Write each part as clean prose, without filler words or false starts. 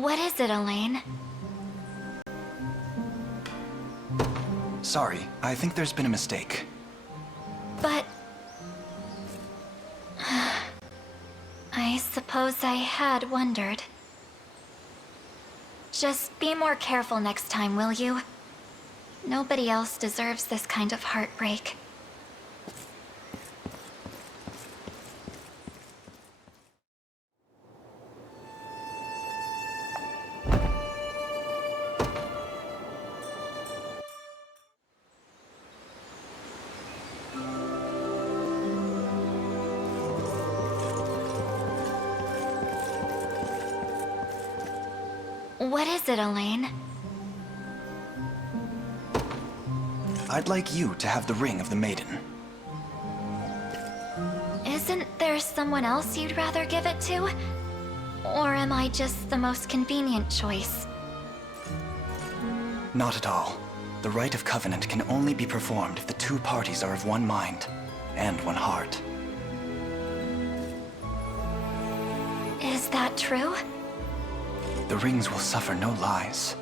What is it, Alain? Sorry, I think there's been a mistake. But... I suppose I had wondered. Just be more careful next time, will you? Nobody else deserves this kind of heartbreak. What is it, Alain? I'd like you to have the ring of the maiden. Isn't there someone else you'd rather give it to? Or am I just the most convenient choice? Not at all. The rite of covenant can only be performed if the two parties are of one mind and one heart. Is that true? The rings will suffer no lies.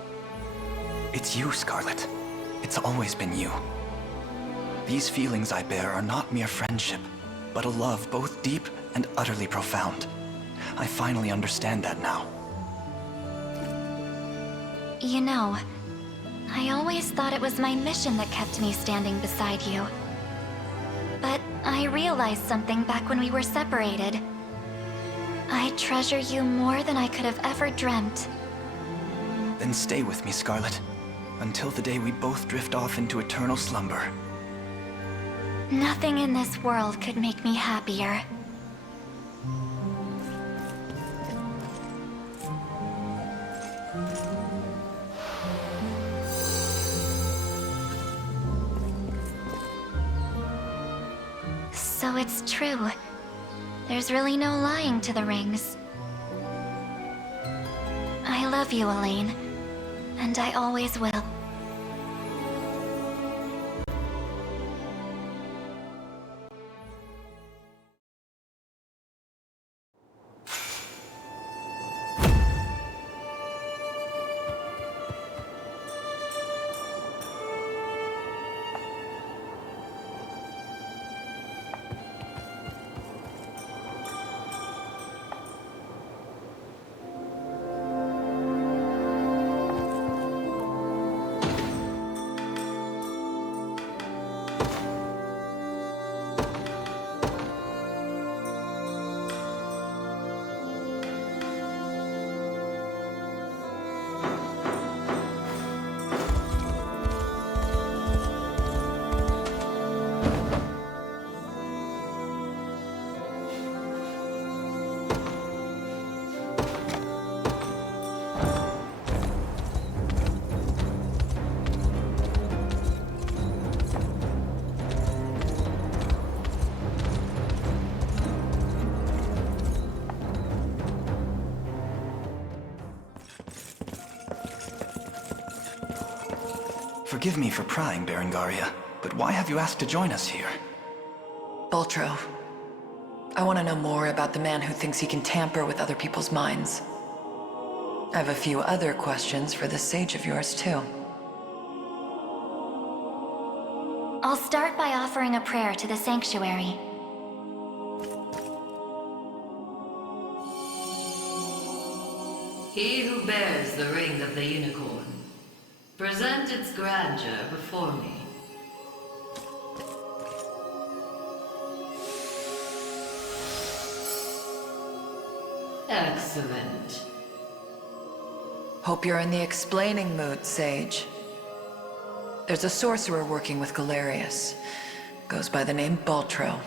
It's you, Scarlett. It's always been you. These feelings I bear are not mere friendship, but a love both deep and utterly profound. I finally understand that now. You know, I always thought it was my mission that kept me standing beside you. But I realized something back when we were separated. I treasure you more than I could have ever dreamt. Then stay with me, Scarlett, until the day we both drift off into eternal slumber. Nothing in this world could make me happier. So it's true. There's really no lying to the rings. I love you, Alain, and I always will. Forgive me for prying, Berengaria, but why have you asked to join us here? Baltro. I want to know more about the man who thinks he can tamper with other people's minds. I have a few other questions for this sage of yours, too. I'll start by offering a prayer to the sanctuary. He who bears the ring of the unicorn, present its grandeur before me. Excellent. Hope you're in the explaining mood, Sage. There's a sorcerer working with Galerius. Goes by the name Baltro.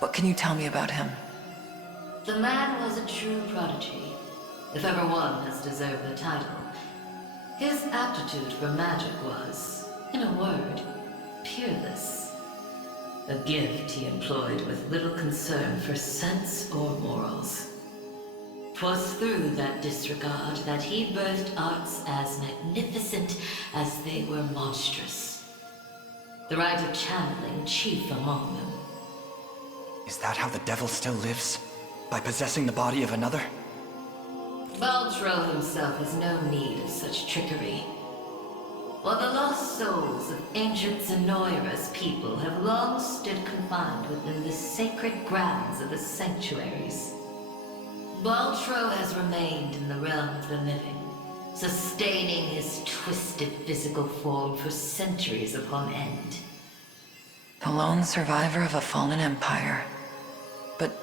What can you tell me about him? The man was a true prodigy, if ever one has deserved the title. His aptitude for magic was, in a word, peerless. A gift he employed with little concern for sense or morals. 'Twas through that disregard that he birthed arts as magnificent as they were monstrous. The rite of channeling chief among them. Is that how the devil still lives? By possessing the body of another? Baltro himself has no need of such trickery. While the lost souls of ancient Zenoira's people have long stood confined within the sacred grounds of the sanctuaries, Baltro has remained in the realm of the living, sustaining his twisted physical form for centuries upon end. The lone survivor of a fallen empire. But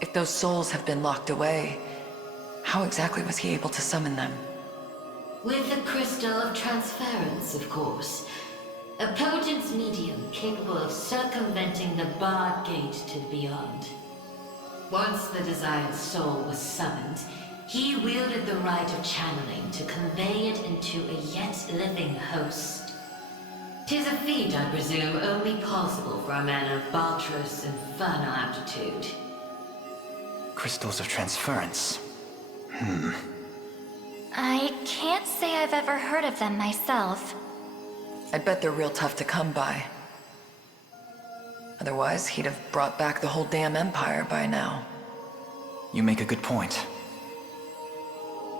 if those souls have been locked away, how exactly was he able to summon them? With the crystal of transference, of course. A potent medium capable of circumventing the barred gate to the beyond. Once the desired soul was summoned, he wielded the right of channeling to convey it into a yet living host. 'Tis a feat, I presume, only possible for a man of Baltro's infernal aptitude. Crystals of transference. I can't say I've ever heard of them myself. I bet they're real tough to come by. Otherwise, he'd have brought back the whole damn empire by now. You make a good point.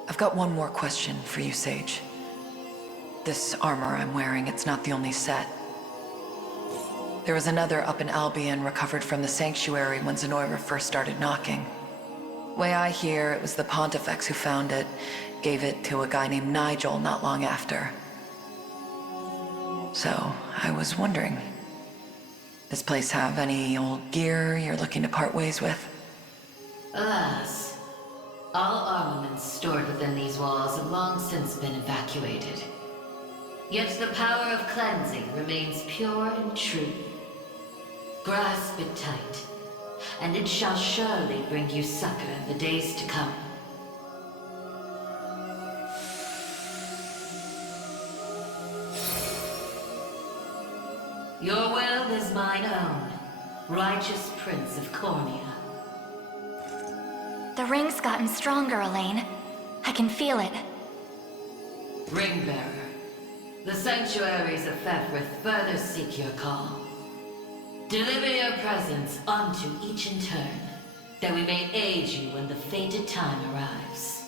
I've got one more question for you, Sage. This armor I'm wearing, it's not the only set. There was another up in Albion recovered from the sanctuary when Zenoira first started knocking. Way I hear, it was the Pontifex who found it, gave it to a guy named Nigel not long after. So, I was wondering, this place have any old gear you're looking to part ways with? Alas, all armaments stored within these walls have long since been evacuated. Yet the power of cleansing remains pure and true. Grasp it tight, and it shall surely bring you succor in the days to come. Your will is mine own, righteous prince of Cornea. The ring's gotten stronger, Alain. I can feel it. Ringbearer, the sanctuaries of Fefrith further seek your call. Deliver your presence unto each in turn, that we may aid you when the fated time arrives.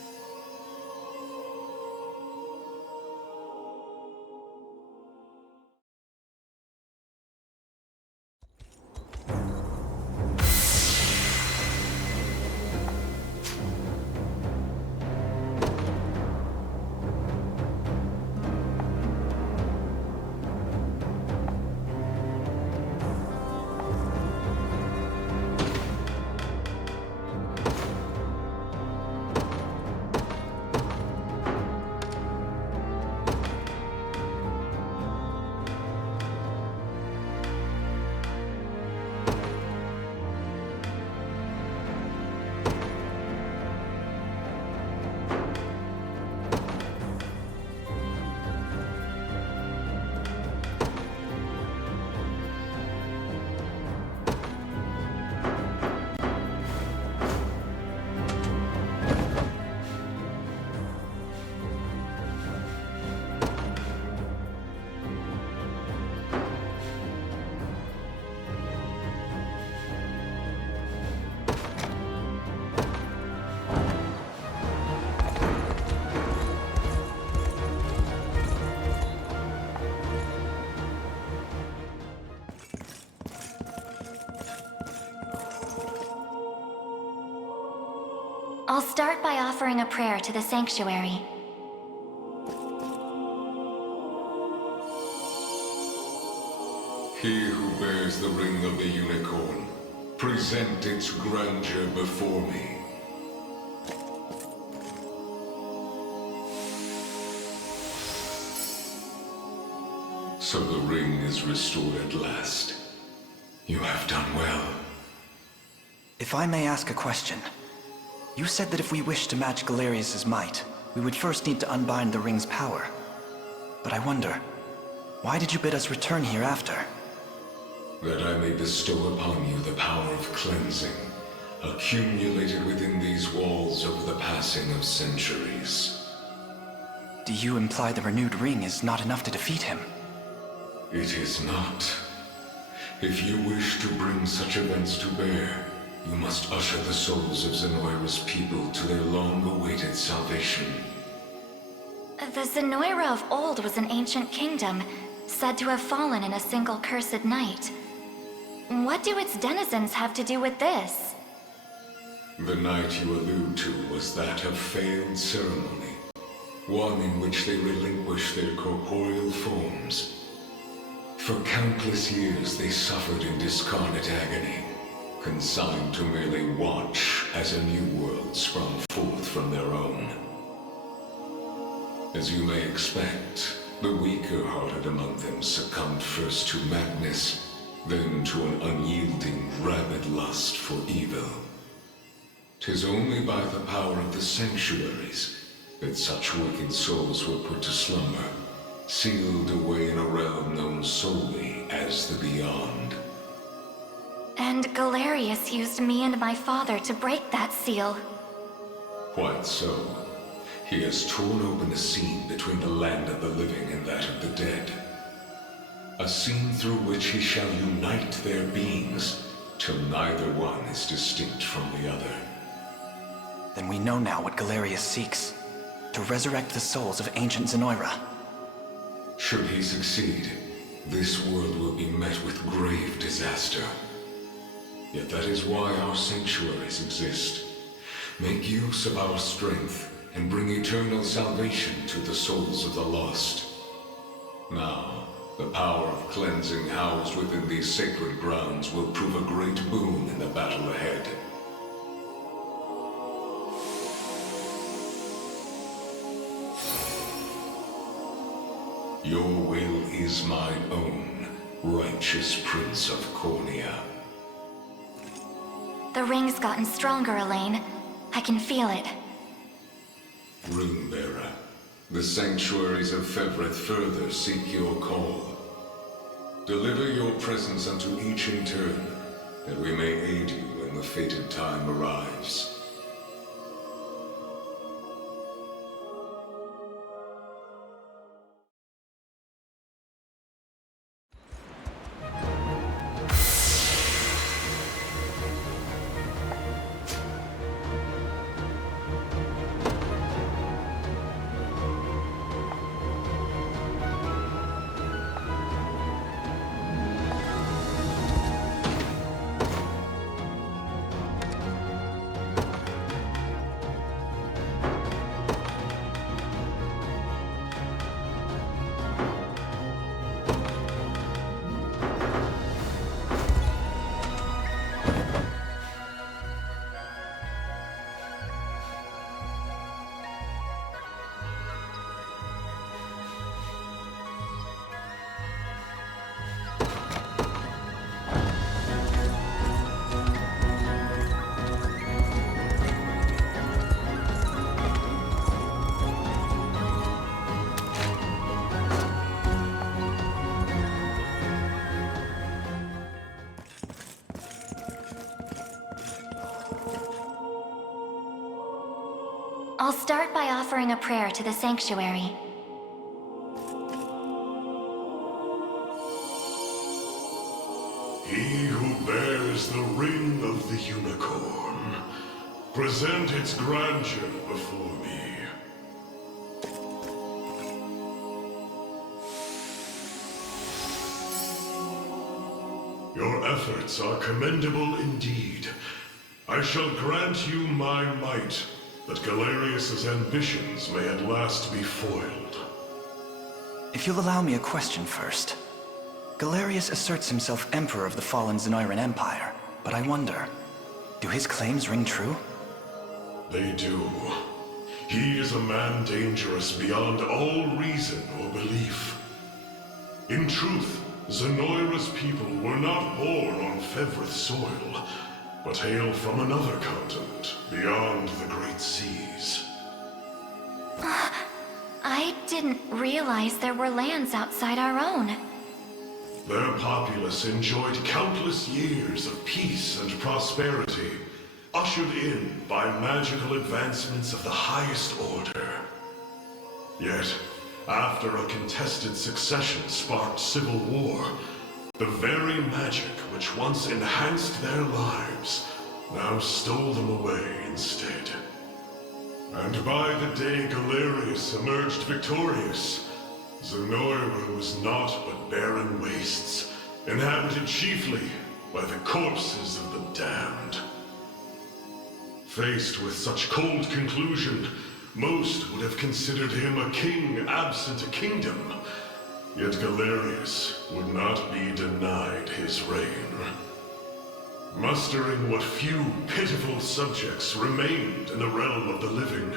I'll start by offering a prayer to the sanctuary. He who bears the ring of the unicorn, present its grandeur before me. So the ring is restored at last. You have done well. If I may ask a question. You said that if we wished to match Galerius's might, we would first need to unbind the ring's power. But I wonder, why did you bid us return here after? That I may bestow upon you the power of cleansing, accumulated within these walls over the passing of centuries. Do you imply the renewed ring is not enough to defeat him? It is not. If you wish to bring such events to bear, You must usher the souls of Zenoira's people to their long-awaited salvation. The Zenoira of old was an ancient kingdom, said to have fallen in a single cursed night. What do its denizens have to do with this? The night you allude to was that of failed ceremony, one in which they relinquished their corporeal forms. For countless years they suffered in discarnate agony, consigned to merely watch as a new world sprung forth from their own. As you may expect, the weaker-hearted among them succumbed first to madness, then to an unyielding, rabid lust for evil. 'Tis only by the power of the sanctuaries that such wicked souls were put to slumber, sealed away in a realm known solely as the Beyond. And Galerius used me and my father to break that seal. Quite so. He has torn open a seam between the land of the living and that of the dead. A seam through which he shall unite their beings, till neither one is distinct from the other. Then we know now what Galerius seeks. To resurrect the souls of ancient Zenoira. Should he succeed, this world will be met with grave disaster. Yet that is why our sanctuaries exist. Make use of our strength and bring eternal salvation to the souls of the lost. Now, the power of cleansing housed within these sacred grounds will prove a great boon in the battle ahead. Your will is mine own, righteous Prince of Cornea. The ring's gotten stronger, Alain. I can feel it. Ringbearer, the sanctuaries of Fevrith further seek your call. Deliver your presence unto each in turn, that we may aid you when the fated time arrives. I'll start by offering a prayer to the sanctuary. He who bears the ring of the unicorn, present its grandeur before me. Your efforts are commendable indeed. I shall grant you my might, that Galerius's ambitions may at last be foiled. If you'll allow me a question first. Galerius asserts himself Emperor of the fallen Zenoiran Empire, but I wonder, do his claims ring true? They do. He is a man dangerous beyond all reason or belief. In truth, Zenoira's people were not born on Fevrith soil, but hail from another continent, beyond the Great Seas. I didn't realize there were lands outside our own. Their populace enjoyed countless years of peace and prosperity, ushered in by magical advancements of the highest order. Yet, after a contested succession sparked civil war, the very magic which once enhanced their lives now stole them away instead. And by the day Galerius emerged victorious, Zenoira was naught but barren wastes, inhabited chiefly by the corpses of the damned. Faced with such cold conclusion, most would have considered him a king absent a kingdom. Yet Galerius would not be denied his reign. Mustering what few pitiful subjects remained in the realm of the living,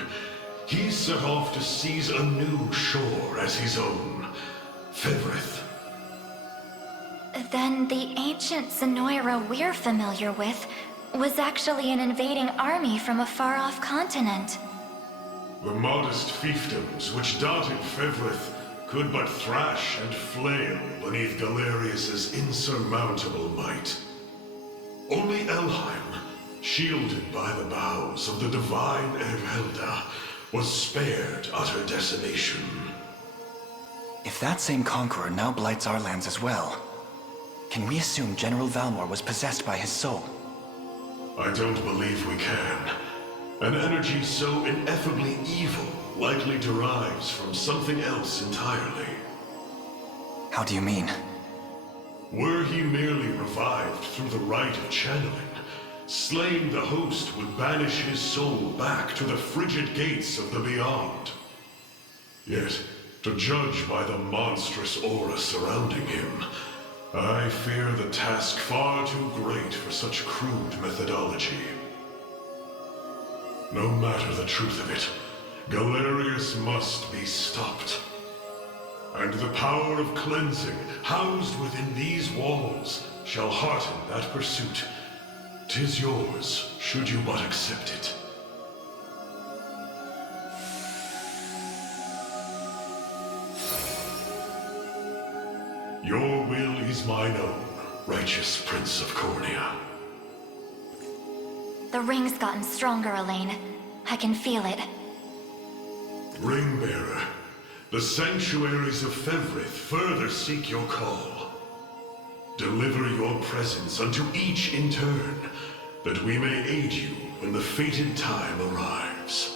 he set off to seize a new shore as his own, Fevrith. Then the ancient Zenoira we're familiar with was actually an invading army from a far-off continent. The modest fiefdoms which dotted Fevrith could but thrash and flail beneath Galerius's insurmountable might. Only Elheim, shielded by the boughs of the divine Ervelda, was spared utter decimation. If that same conqueror now blights our lands as well, can we assume General Valmor was possessed by his soul? I don't believe we can. An energy so ineffably evil likely derives from something else entirely. How do you mean? Were he merely revived through the rite of channeling, slaying the host would banish his soul back to the frigid gates of the beyond. Yet, to judge by the monstrous aura surrounding him, I fear the task far too great for such crude methodology. No matter the truth of it, Galerius must be stopped. And the power of cleansing housed within these walls shall hearten that pursuit. 'Tis yours, should you but accept it. Your will is mine own, righteous Prince of Cornea. The ring's gotten stronger, Alain. I can feel it. Ringbearer, the sanctuaries of Fevrith further seek your call. Deliver your presence unto each in turn, that we may aid you when the fated time arrives.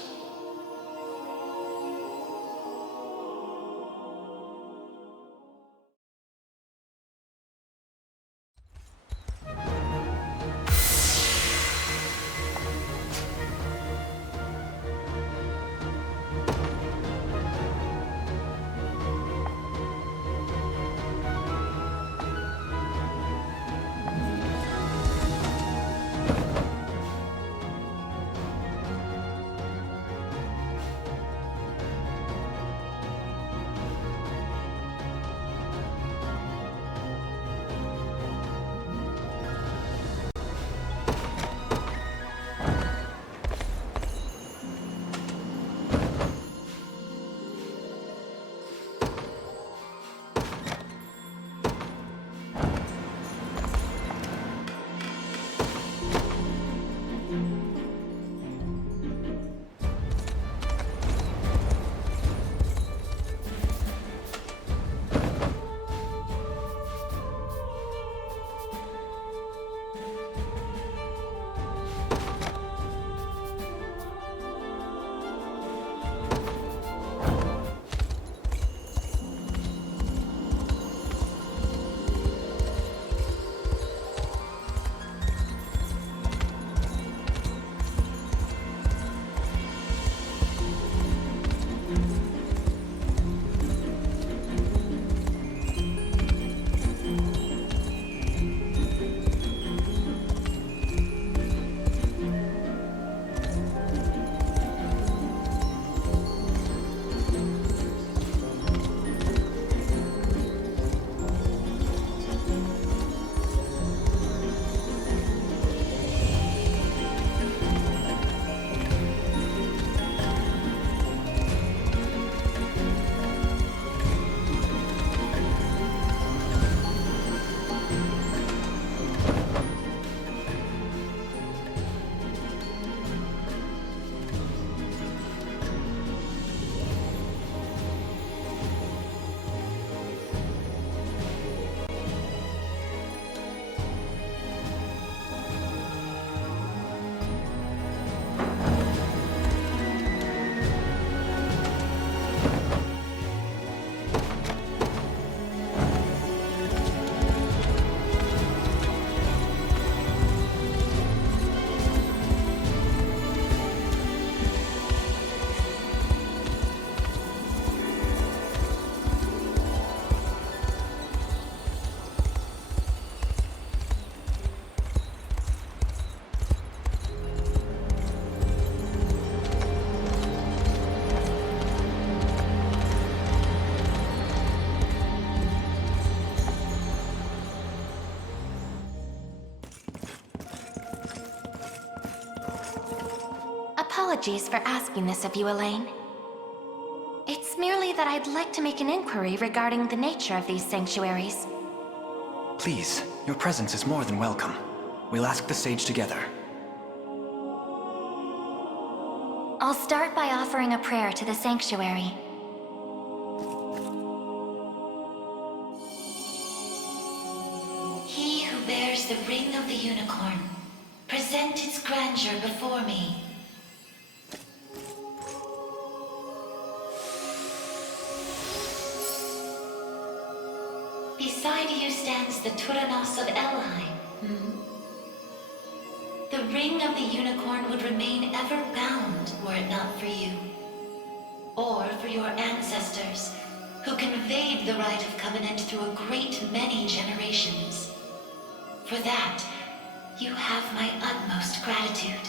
apologies for asking this of you, Alain. It's merely that I'd like to make an inquiry regarding the nature of these sanctuaries. Please, your presence is more than welcome. We'll ask the sage together. I'll start by offering a prayer to the sanctuary. He who bears the ring of the unicorn, present its grandeur before me. Beside you stands the Tyrannos of Alain. The ring of the unicorn would remain ever bound were it not for you. Or for your ancestors, who conveyed the right of covenant through a great many generations. For that, you have my utmost gratitude.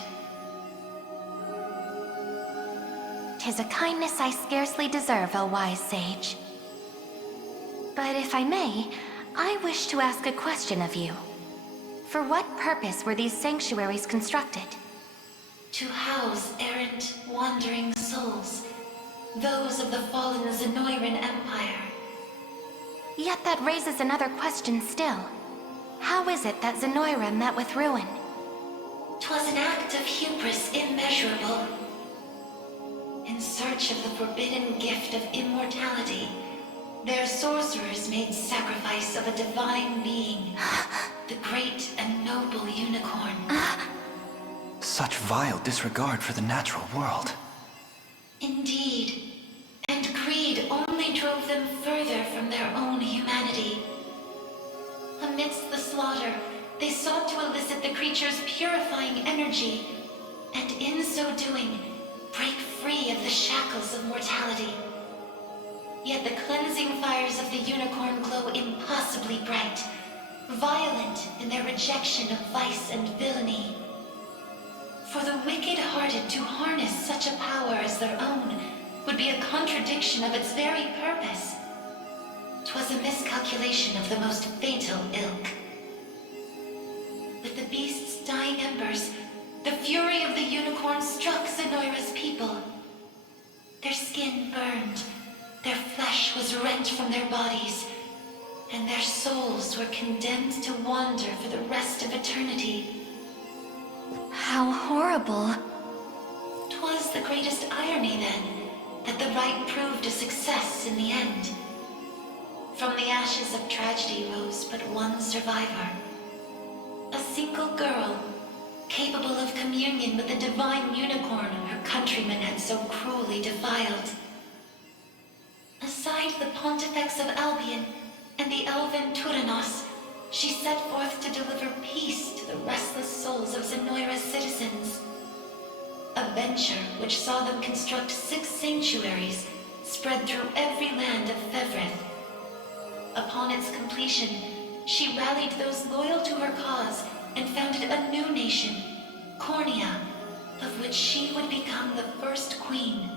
'Tis a kindness I scarcely deserve, O wise sage. But if I may, I wish to ask a question of you. For what purpose were these sanctuaries constructed? To house errant, wandering souls, those of the fallen Zenoiran Empire. Yet that raises another question still. How is it that Zenoira met with ruin? 'Twas an act of hubris immeasurable. In search of the forbidden gift of immortality, their sorcerers made sacrifice of a divine being, the great and noble unicorn. Such vile disregard for the natural world. Indeed, and greed only drove them further from their own humanity. Amidst the slaughter, they sought to elicit the creature's purifying energy, and in so doing, break free of the shackles of mortality. Yet the cleansing fires of the unicorn glow impossibly bright, violent in their rejection of vice and villainy. For the wicked-hearted to harness such a power as their own would be a contradiction of its very purpose. 'Twas a miscalculation of the most fatal ilk. With the beast's dying embers, the fury of the unicorn struck Zenoira's people. Their skin burned, their flesh was rent from their bodies, and their souls were condemned to wander for the rest of eternity. How horrible. 'Twas the greatest irony, then, that the right proved a success in the end. From the ashes of tragedy rose but one survivor. A single girl, capable of communion with the divine unicorn her countrymen had so cruelly defiled. Aside the Pontifex of Albion and the elven Tyrannos, she set forth to deliver peace to the restless souls of Zenoira's citizens. A venture which saw them construct 6 sanctuaries spread through every land of Fevrith. Upon its completion, she rallied those loyal to her cause and founded a new nation, Cornea, of which she would become the first queen.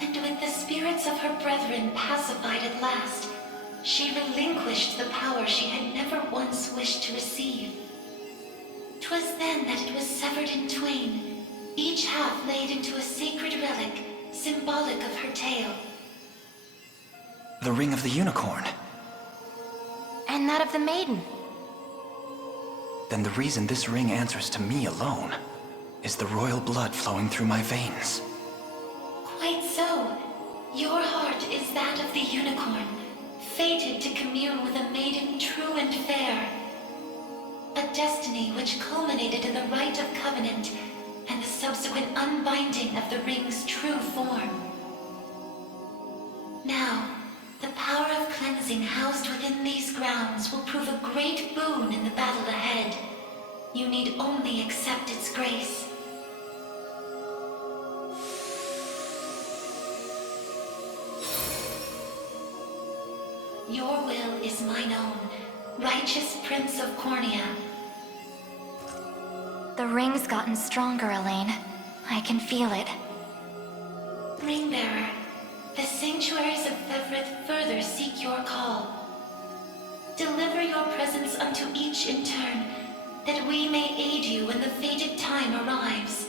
And with the spirits of her brethren pacified at last, she relinquished the power she had never once wished to receive. 'Twas then that it was severed in twain, each half laid into a sacred relic, symbolic of her tale. The ring of the unicorn. And that of the maiden. Then the reason this ring answers to me alone is the royal blood flowing through my veins. Quite so. Your heart is that of the unicorn, fated to commune with a maiden true and fair. A destiny which culminated in the rite of covenant and the subsequent unbinding of the ring's true form. Now, the power of cleansing housed within these grounds will prove a great boon in the battle ahead. You need only accept its grace. Your will is mine own, righteous Prince of Cornea. The ring's gotten stronger, Alain. I can feel it. Ringbearer, the sanctuaries of Fevrith further seek your call. Deliver your presence unto each in turn, that we may aid you when the fated time arrives.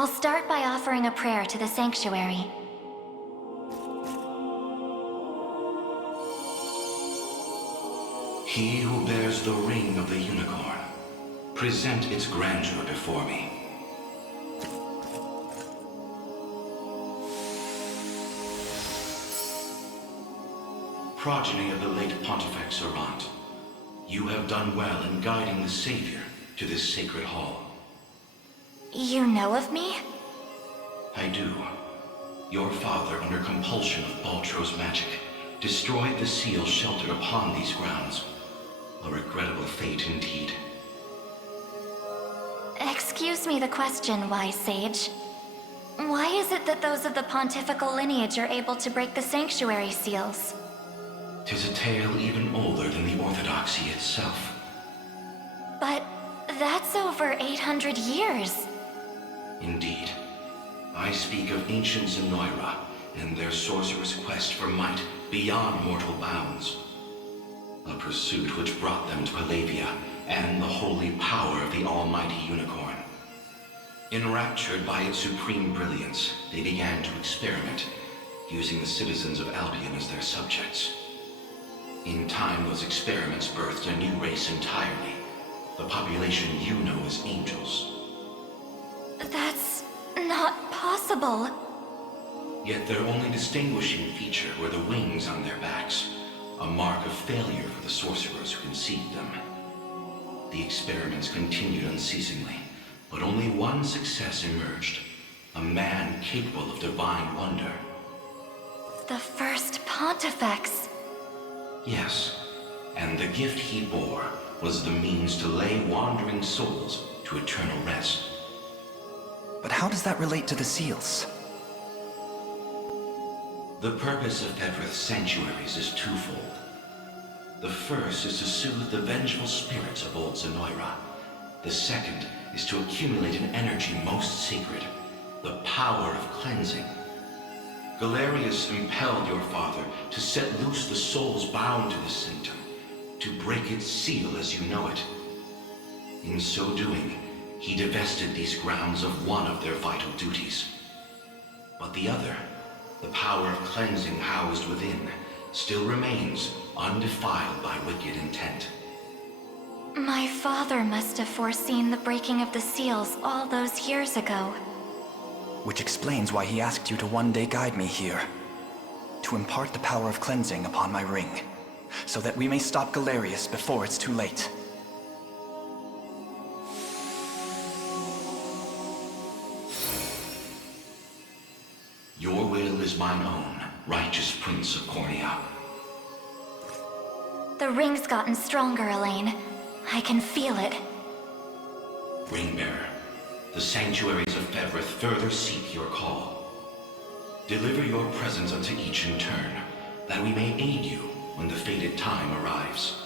I'll start by offering a prayer to the sanctuary. He who bears the ring of the unicorn, present its grandeur before me. Progeny of the late Pontifex Errant, you have done well in guiding the Savior to this sacred hall. You know of me? I do. Your father, under compulsion of Baltro's magic, destroyed the seal sheltered upon these grounds. A regrettable fate indeed. Excuse me the question, wise sage. Why is it that those of the pontifical lineage are able to break the sanctuary seals? 'Tis a tale even older than the orthodoxy itself. But that's over 800 years. Indeed. I speak of ancient Zenoira and their sorcerer's quest for might beyond mortal bounds. A pursuit which brought them to Palavia and the holy power of the almighty unicorn. Enraptured by its supreme brilliance, they began to experiment, using the citizens of Albion as their subjects. In time, those experiments birthed a new race entirely. The population you know as angels. That's not possible. Yet their only distinguishing feature were the wings on their backs, a mark of failure for the sorcerers who conceived them. The experiments continued unceasingly, but only one success emerged. A man capable of divine wonder. The first Pontifex. Yes, and the gift he bore was the means to lay wandering souls to eternal rest. But how does that relate to the seals? The purpose of Fevroth's sanctuaries is twofold. The first is to soothe the vengeful spirits of old Zenoira. The second is to accumulate an energy most sacred, the power of cleansing. Galerius impelled your father to set loose the souls bound to the sanctum, to break its seal as you know it. In so doing, he divested these grounds of one of their vital duties. But the other, the power of cleansing housed within, still remains undefiled by wicked intent. My father must have foreseen the breaking of the seals all those years ago. Which explains why he asked you to one day guide me here. To impart the power of cleansing upon my ring, so that we may stop Galerius before it's too late. Your will is mine own, righteous Prince of Cornea. The ring's gotten stronger, Alain. I can feel it. Ringbearer, the sanctuaries of Fevroth further seek your call. Deliver your presence unto each in turn, that we may aid you when the fated time arrives.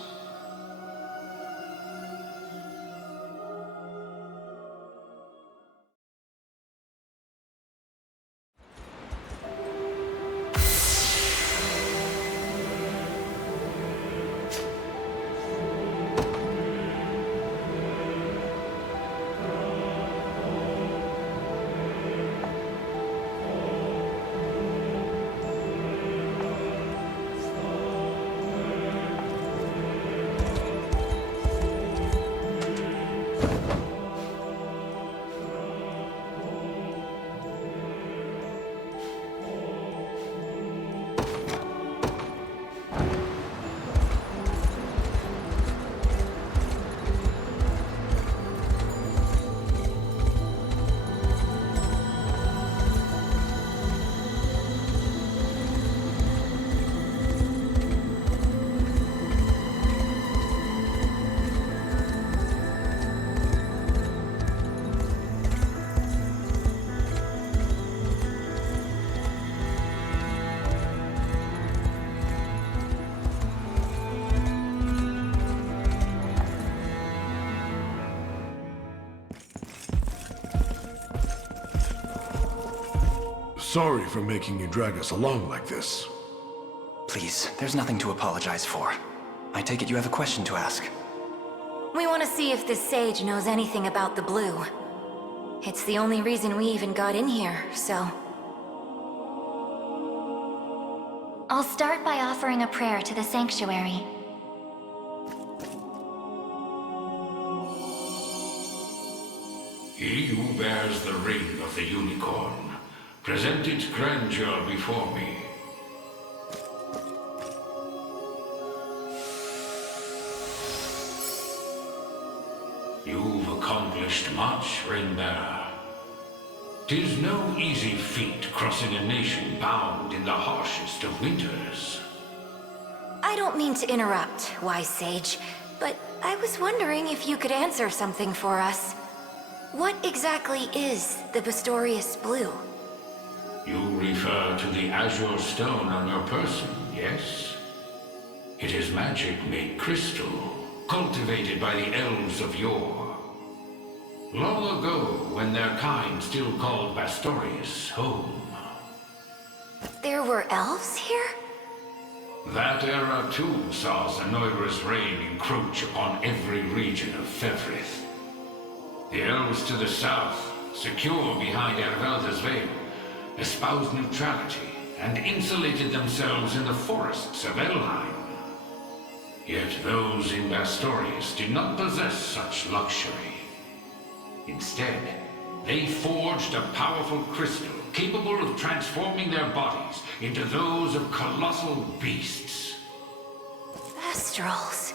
Sorry for making you drag us along like this. Please, there's nothing to apologize for. I take it you have a question to ask. We want to see if this sage knows anything about the blue. It's the only reason we even got in here, so... I'll start by offering a prayer to the sanctuary. He who bears the ring of the unicorn, present its grandeur before me. You've accomplished much, ring-bearer. 'Tis no easy feat crossing a nation bound in the harshest of winters. I don't mean to interrupt, wise sage, but I was wondering if you could answer something for us. What exactly is the Pistorius Blue? You refer to the azure stone on your person, yes? It is magic made crystal, cultivated by the elves of yore. Long ago, when their kind still called Bastorius home. There were elves here? That era too saw Zenoira's reign encroach upon every region of Fevrith. The elves to the south, secure behind Ervelda's veil, espoused neutrality and insulated themselves in the forests of Elheim. Yet those in Bastorius did not possess such luxury. Instead, they forged a powerful crystal capable of transforming their bodies into those of colossal beasts. Astrals.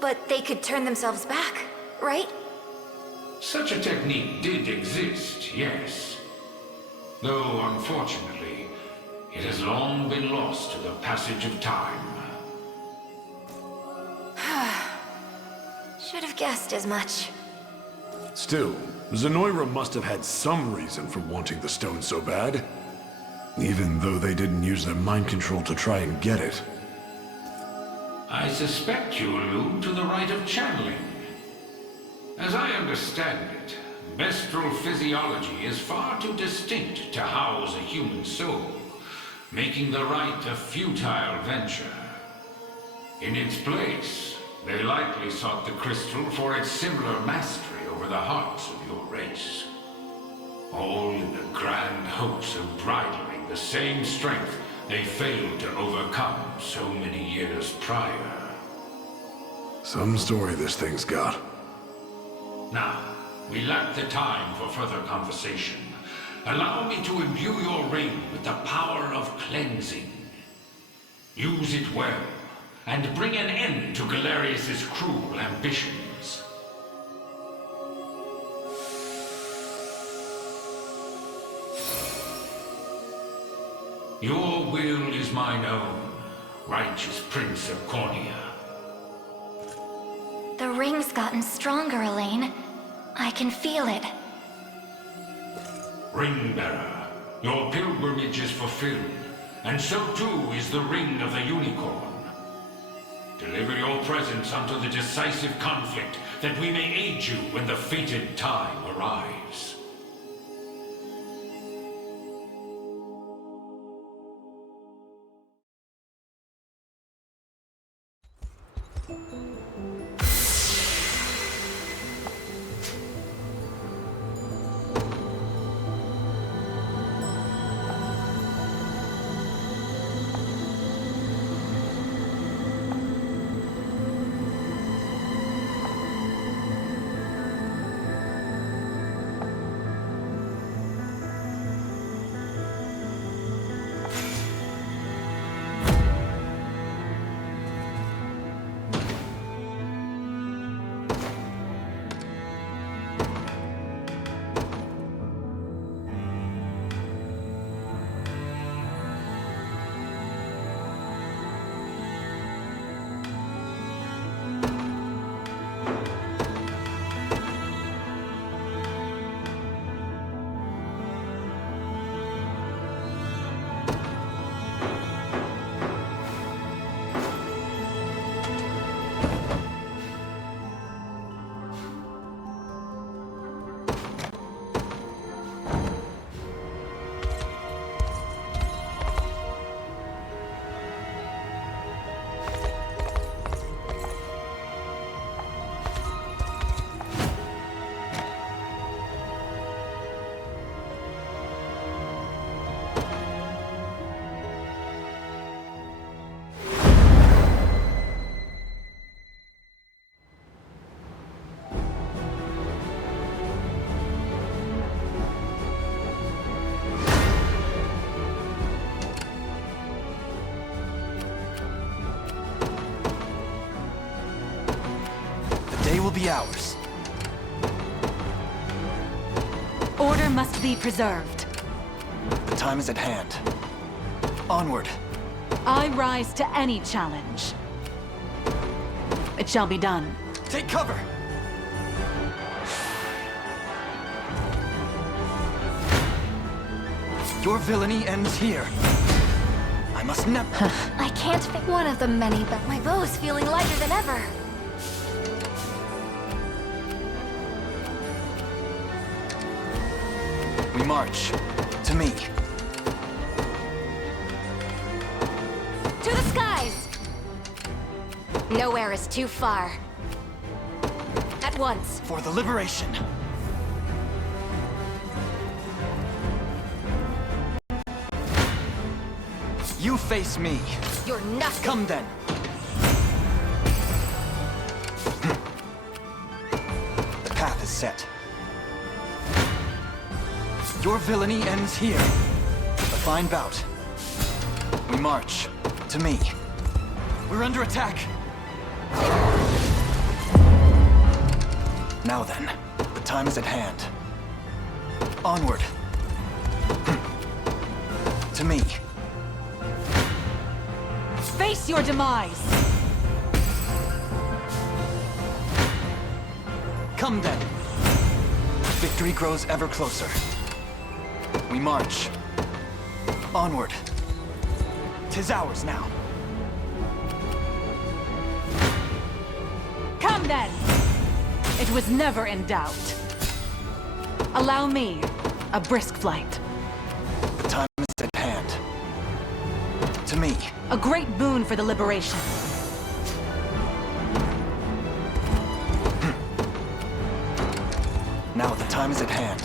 But they could turn themselves back, right? Such a technique did exist, yes. Though, unfortunately, it has long been lost to the passage of time. Should have guessed as much. Still, Zenoira must have had some reason for wanting the stone so bad. Even though they didn't use their mind control to try and get it. I suspect you allude to the rite of channeling. As I understand it, Bestral physiology is far too distinct to house a human soul, making the rite a futile venture. In its place, they likely sought the crystal for its similar mastery over the hearts of your race. All in the grand hopes of bridling the same strength they failed to overcome so many years prior. Some story this thing's got. Now, we lack the time for further conversation. Allow me to imbue your ring with the power of cleansing. Use it well, and bring an end to Galerius's cruel ambitions. Your will is mine own, righteous Prince of Cornea. The ring's gotten stronger, Alain. I can feel it. Ring-bearer, your pilgrimage is fulfilled, and so too is the ring of the unicorn. Deliver your presence unto the decisive conflict, that we may aid you when the fated time arrives. be ours. Order must be preserved. The time is at hand. Onward. I rise to any challenge. It shall be done. Take cover! Your villainy ends here. I must never... I can't pick one of the many, but my bow's feeling lighter than ever. We march. To me. To the skies! Nowhere is too far. At once. For the liberation. You face me. You're nothing. Come then. The path is set. Your villainy ends here. A fine bout. We march. To me. We're under attack. Now then, the time is at hand. Onward. To me. Face your demise! Come then. Victory grows ever closer. We march. Onward. 'Tis ours now. Come then! It was never in doubt. Allow me a brisk flight. The time is at hand. To me. A great boon for the liberation. Now the time is at hand.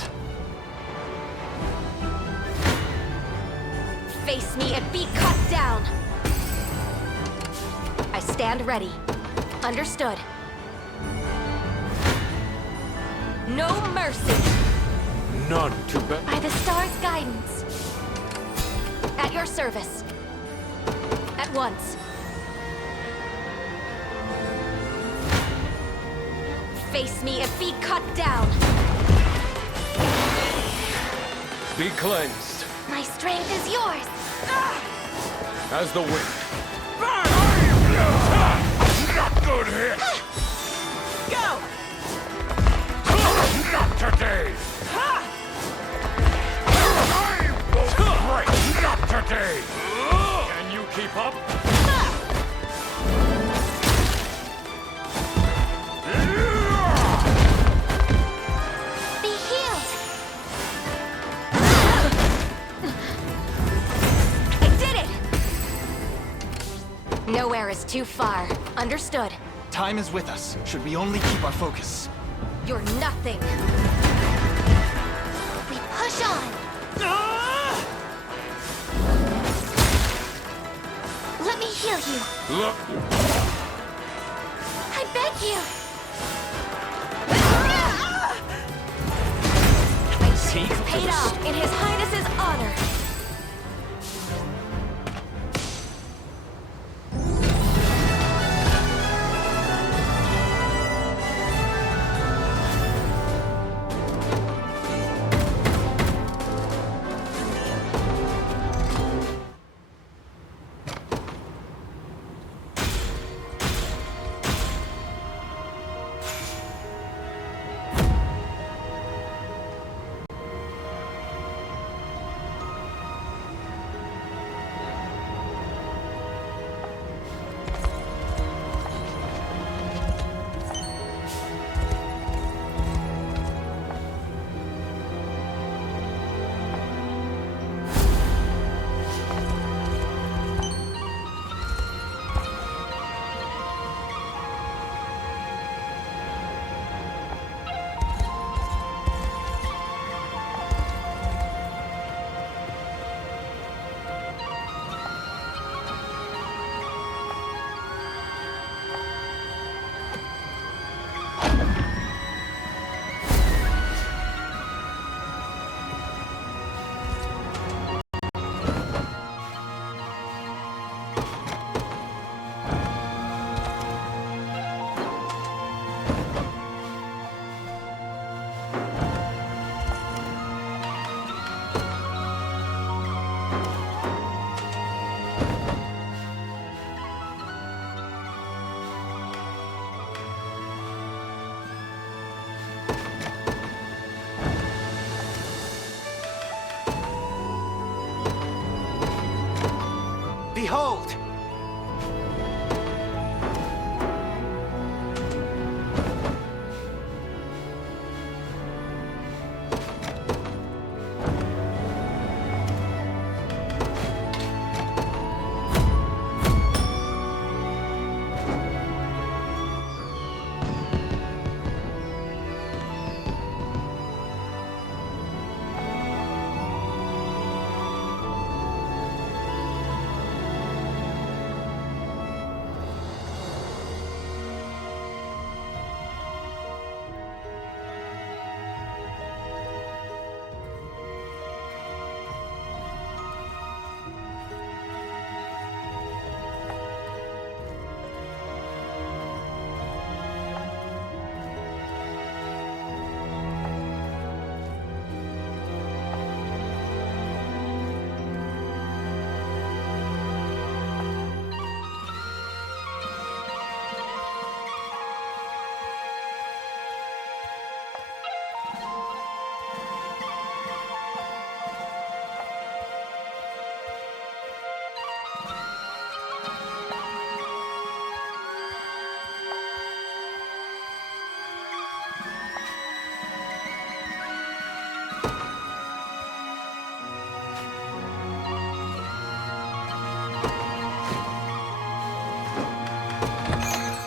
Face me and be cut down. I stand ready. Understood. No mercy. None to bet. By the star's guidance. At your service. At once. Face me and be cut down. Be cleansed. My strength is yours. As the wind. Not good hit! Go! Not today! I won't break! Not today! Can you keep up? Be healed! I did it! Nowhere is too far. Understood. Time is with us, should we only keep our focus. You're nothing. We push on! Let me heal you. Look. I beg you. Seek Paid off in His Highness's honor.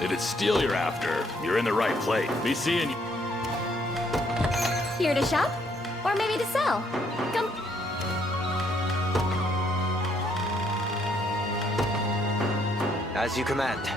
If it's steel you're after, you're in the right place. Be seeing you. Here to shop? Or maybe to sell? Come. As you command.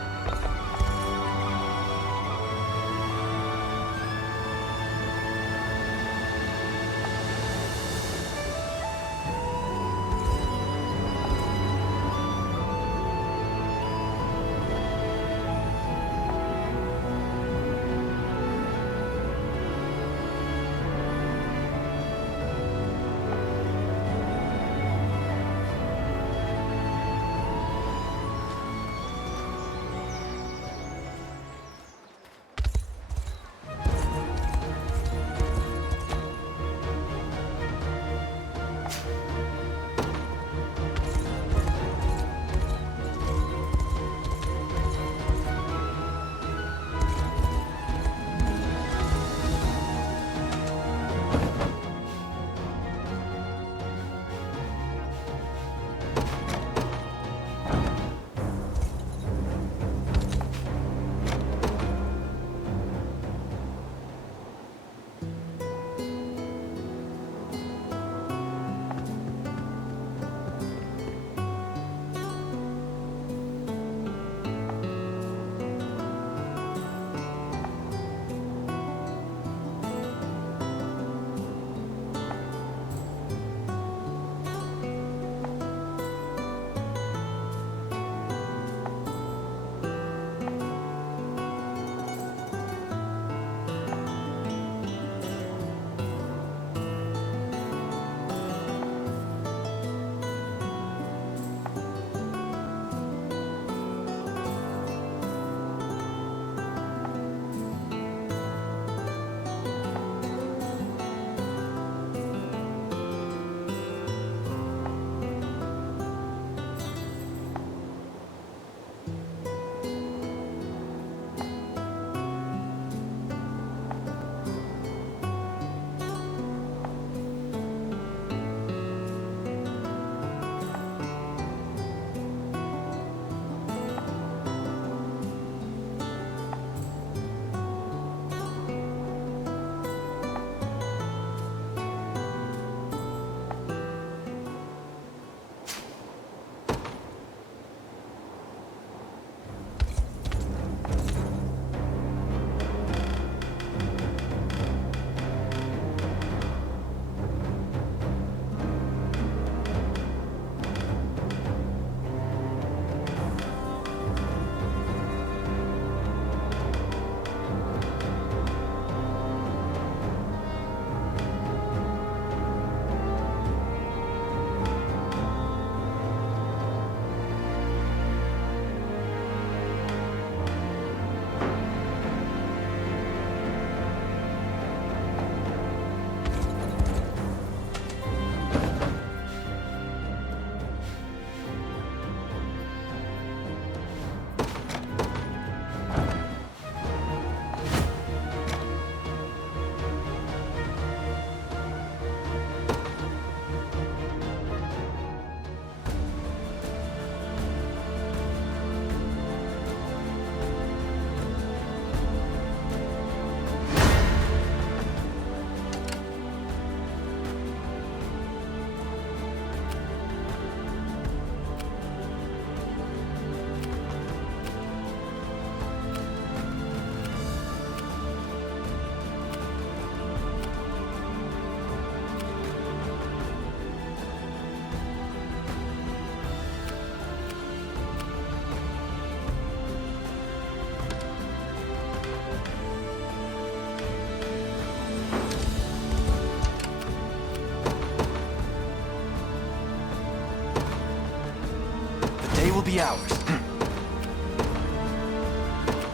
Will be ours.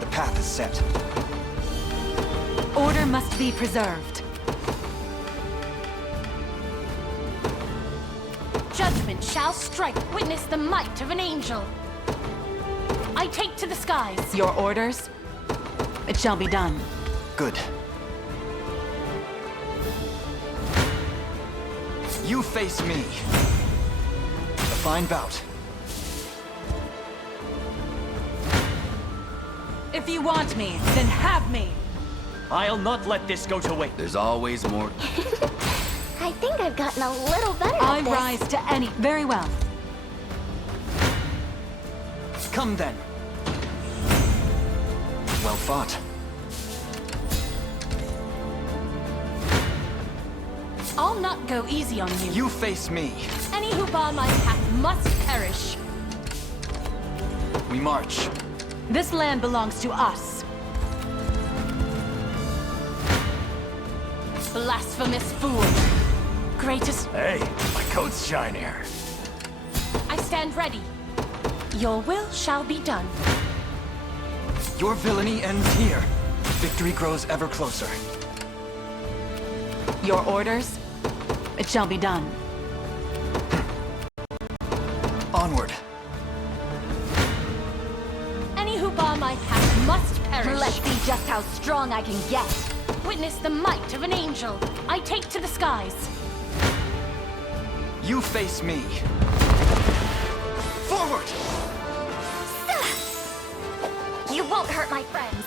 The path is set. Order must be preserved. Judgment shall strike. Witness the might of an angel. I take to the skies. Your orders? It shall be done. Good. You face me. A fine bout. If If you want me, then have me! I'll not let this go to waste. There's always more. I think I've gotten a little better at this. I rise to any... Very well. Come then. Well fought. I'll not go easy on you. You face me. Any who bar my path must perish. We march. This land belongs to us. Blasphemous fool. Greatest... Hey, my coat's shinier. I stand ready. Your will shall be done. Your villainy ends here. Victory grows ever closer. Your orders? It shall be done. Onward. Any who bar my path must perish. Let's see just how strong I can get. Witness the might of an angel. I take to the skies. You face me. Forward! You won't hurt my friends.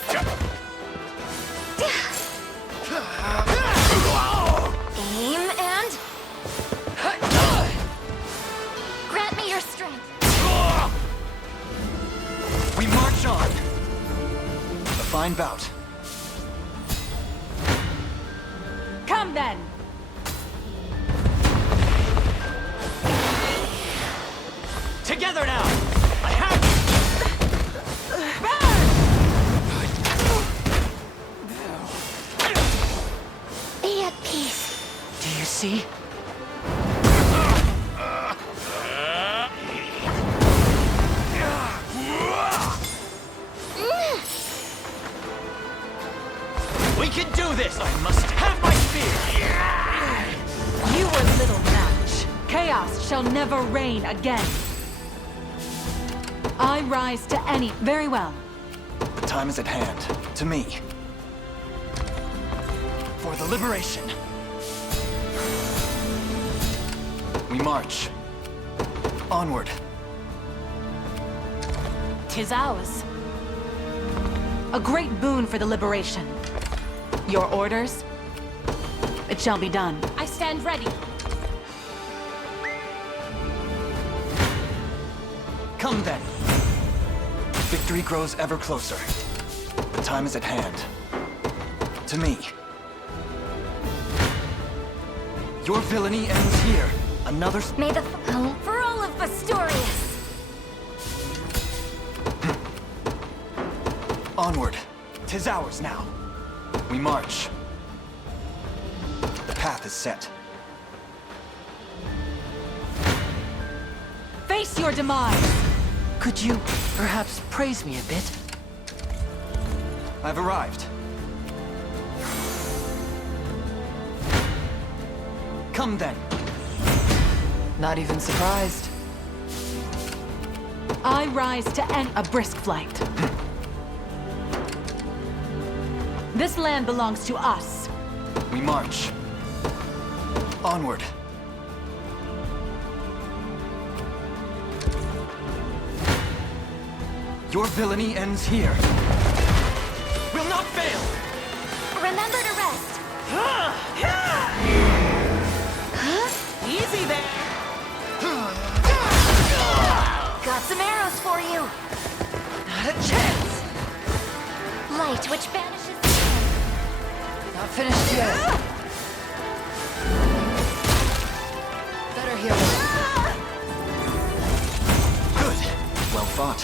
Aim and... grant me your strength. We march on. A fine bout. Come then! Together now! I have Be at peace. Do you see? We can do this! I must have my spear! You were little match. Chaos shall never reign again. I rise to any... Very well. The time is at hand. To me. For the liberation. We march. Onward. 'Tis ours. A great boon for the liberation. Your orders? It shall be done. I stand ready. Come then. Victory grows ever closer. The time is at hand. To me. Your villainy ends here. Another... May the... for all of Bastorius. Onward. 'Tis ours now. We march. The path is set. Face your demise! Could you perhaps praise me a bit? I've arrived. Come then. Not even surprised. I rise to end a brisk flight. This land belongs to us. We march. Onward. Your villainy ends here. Will not fail! Remember to rest. Easy there! Got some arrows for you. Not a chance! Light which banishes... Not finished yet. Better heal. Good. Well fought.